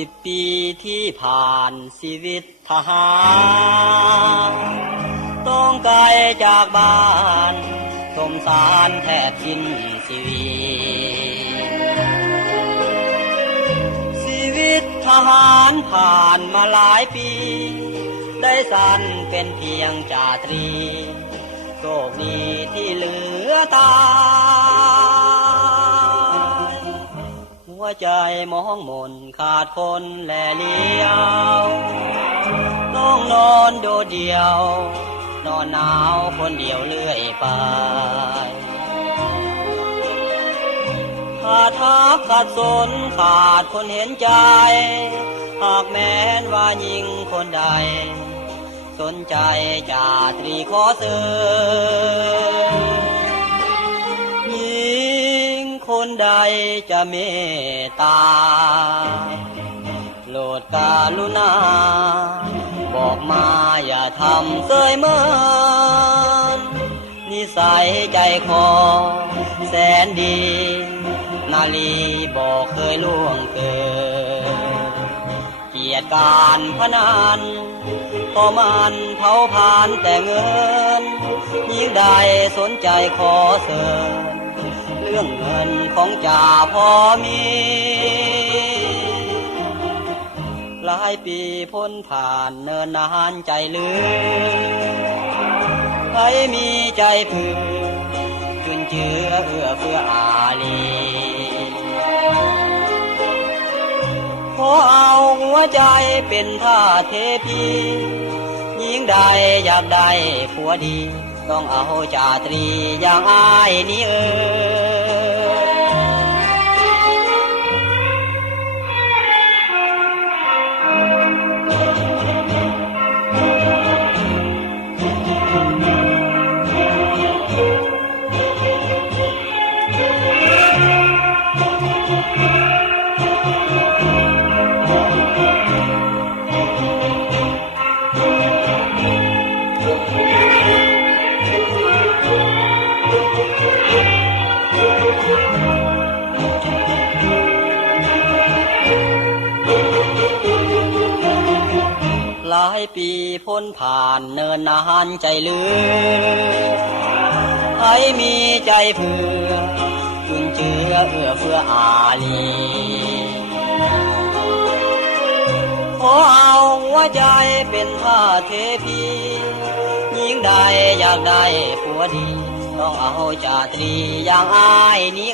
10 ปีที่ผ่านชีวิตทหารต้องไกลจากบ้านสมสารแทบสิ้นชีวิตทหารผ่านมาหลายปีได้สั้นเป็นเพียงจ่าตรีโชคดีที่เหลือตายหัวใจมองมนขาดคนแลเลี้ยวต้องนอนโดดเดี่ยวนอนหนาวคนเดียวเลื่อยไปขาดทักขาดสนขาดคนเห็นใจหากแม้นว่ายิงคนใดสนใจจาตรีขอเสริญยิงคนใดจะเมตตาโปรดกรุณาบอกมาอย่าทำเสยเมินนิสัยใจคอแสนดีนาลีบอกเคยล่วงเกินเกียรติการพนันต่อมันเผาผลาญแต่เงินยิ่งใดสนใจขอเสริญเรื่องเงินของจ่าพอมีหลายปีพ้นผ่านเนินนานใจลืมใครมีใจเพื่อจุนเจือเอื้อเฟื้ออารีขอเอาหัวใจเป็นท่าเทพียิ่งใดอยากได้ผัวดีต้องเอาจาตรีอย่างอายนี้หลายปีพ้นผ่านเนินนานใจลืมใครมีใจเพื่อจุนเจือเอื้อเฟื้ออารีขอเอาหัวใจเป็นท่าเทพียิ่งใดอยากได้ผัวดีต้องเอาจาตรีอย่างอายนี้